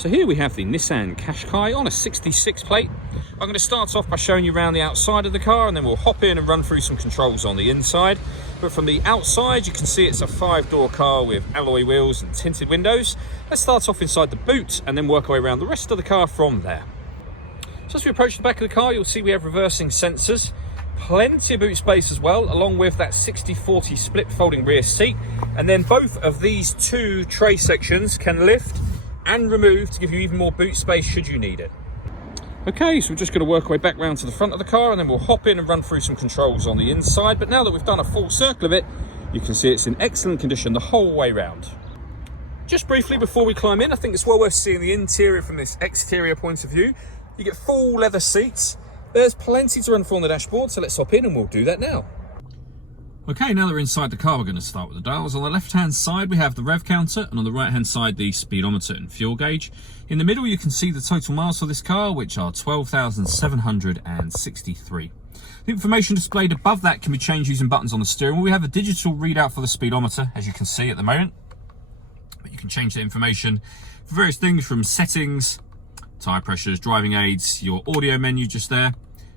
So here we have the Nissan Qashqai on a 66 plate. I'm going to start off by showing you around the outside of the car, and then we'll hop in and run through some controls on the inside. But from the outside, you can see it's a 5-door car with alloy wheels and tinted windows. Let's start off inside the boot and then work our way around the rest of the car from there. So as we approach the back of the car, you'll see we have reversing sensors. Plenty of boot space as well, along with that 60/40 split folding rear seat. And then both of these two tray sections can lift and remove to give you even more boot space should you need it. Okay, so we're just going to work our way back round to the front of the car, and then we'll hop in and run through some controls on the inside. But now that we've done a full circle of it, you can see it's in excellent condition the whole way round. Just briefly before we climb in, I think it's well worth seeing the interior from this exterior point of view. You get full leather seats. There's plenty to run through on the dashboard, so let's hop in and we'll do that now. Okay, now that we're inside the car, we're going to start with the dials. On the left-hand side, we have the rev counter, and on the right-hand side, the speedometer and fuel gauge. In the middle, you can see the total miles for this car, which are 12,763. The information displayed above that can be changed using buttons on the steering wheel. We have a digital readout for the speedometer, as you can see at the moment. But you can change the information for various things from settings, tyre pressures, driving aids, your audio menu just there,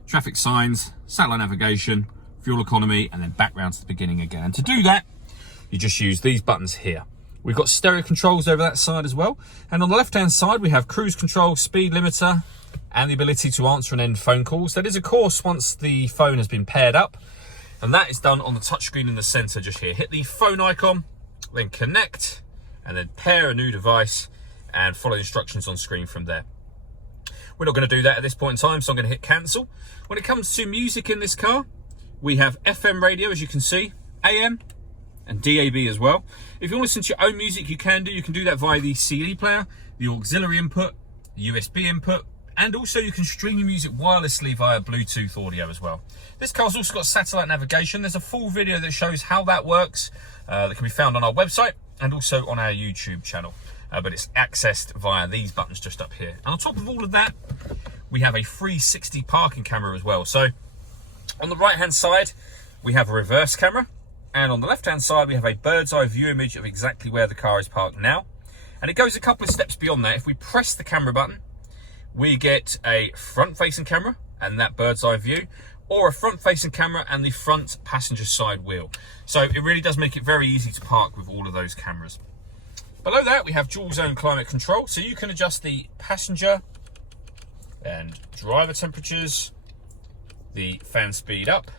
traffic signs, satellite navigation, fuel economy, and then back round to the beginning again. And to do that, you just use these buttons here. We've got stereo controls over that side as well. And on the left-hand side, we have cruise control, speed limiter, and the ability to answer and end phone calls. That is, of course, once the phone has been paired up. And that is done on the touchscreen in the center just here. Hit the phone icon, then connect, and then pair a new device, and follow the instructions on screen from there. We're not going to do that at this point in time, so I'm going to hit cancel. When it comes to music in this car, we have FM radio, as you can see, AM and DAB as well. If you want to listen to your own music, you can do that via the CD player, the auxiliary input, the USB input, and also you can stream your music wirelessly via Bluetooth audio as well. This car's also got satellite navigation. There's a full video that shows how that works that can be found on our website and also on our YouTube channel. But it's accessed via these buttons just up here. And on top of all of that, we have a 360 parking camera as well. So on the right hand side, we have a reverse camera, and on the left hand side, we have a bird's eye view image of exactly where the car is parked now. And it goes a couple of steps beyond that. If we press the camera button, we get a front facing camera and that bird's eye view, or a front facing camera and the front passenger side wheel. So it really does make it very easy to park with all of those cameras. Below that, we have dual zone climate control, so you can adjust the passenger and driver temperatures, the fan speed up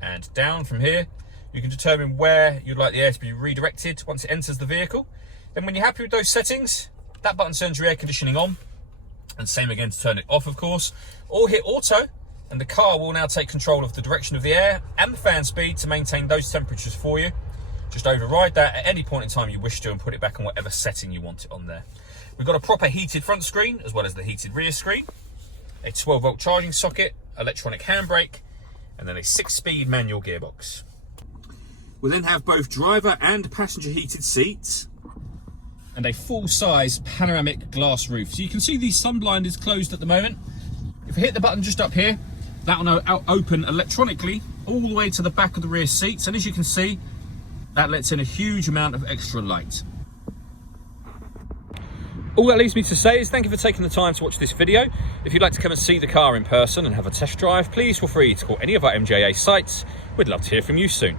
and down. From here, you can determine where you'd like the air to be redirected once it enters the vehicle. Then when you're happy with those settings, that button turns your air conditioning on, and same again to turn it off, of course. Or hit auto, and the car will now take control of the direction of the air and the fan speed to maintain those temperatures for you. Just override that at any point in time you wish to and put it back on whatever setting you want it on there. We've got a proper heated front screen as well as the heated rear screen, a 12-volt charging socket, electronic handbrake, and then a 6-speed manual gearbox. We'll then have both driver and passenger heated seats and a full-size panoramic glass roof. So you can see the sunblind is closed at the moment. If we hit the button just up here, that will now open electronically all the way to the back of the rear seats, and as you can see, that lets in a huge amount of extra light. All that leaves me to say is thank you for taking the time to watch this video. If you'd like to come and see the car in person and have a test drive, please feel free to call any of our MJA sites. We'd love to hear from you soon.